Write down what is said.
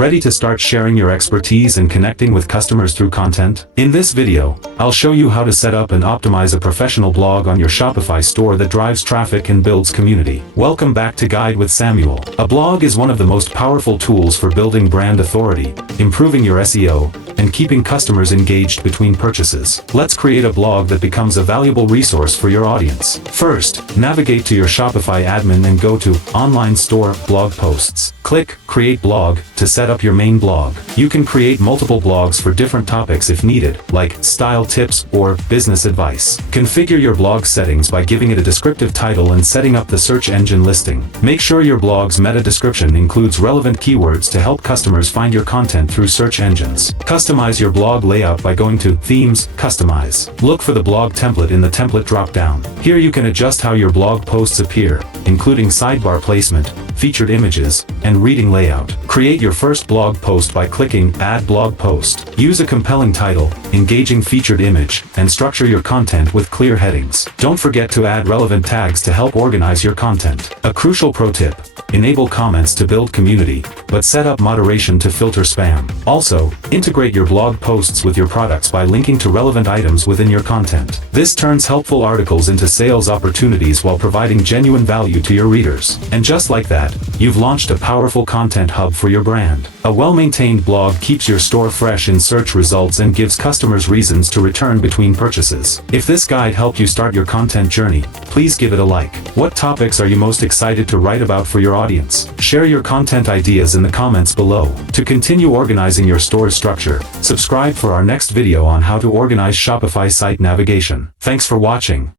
Ready to start sharing your expertise and connecting with customers through content? In this video, I'll show you how to set up and optimize a professional blog on your Shopify store that drives traffic and builds community. Welcome back to Guide with Samuel. A blog is one of the most powerful tools for building brand authority, improving your SEO, and keeping customers engaged between purchases. Let's create a blog that becomes a valuable resource for your audience. First, navigate to your Shopify admin and go to Online Store, Blog Posts. Click Create Blog to set up your main blog. You can create multiple blogs for different topics if needed, like style tips or business advice. Configure your blog settings by giving it a descriptive title and setting up the search engine listing. Make sure your blog's meta description includes relevant keywords to help customers find your content through search engines. Customize your blog layout by going to Themes, Customize. Look for the blog template in the template drop-down. Here you can adjust how your blog posts appear, including sidebar placement, featured images, and reading layout. Create your first blog post by clicking Add Blog Post. Use a compelling title, engaging featured image, and structure your content with clear headings. Don't forget to add relevant tags to help organize your content. A crucial pro tip: enable comments to build community, but set up moderation to filter spam. Also, integrate your blog posts with your products by linking to relevant items within your content. This turns helpful articles into sales opportunities while providing genuine value to your readers. And just like that, you've launched a powerful content hub for your brand. A well-maintained blog keeps your store fresh in search results and gives customers reasons to return between purchases. If this guide helped you start your content journey, please give it a like. What topics are you most excited to write about for your audience? Share your content ideas in the comments below. To continue organizing your store's structure, subscribe for our next video on how to organize Shopify site navigation. Thanks for watching.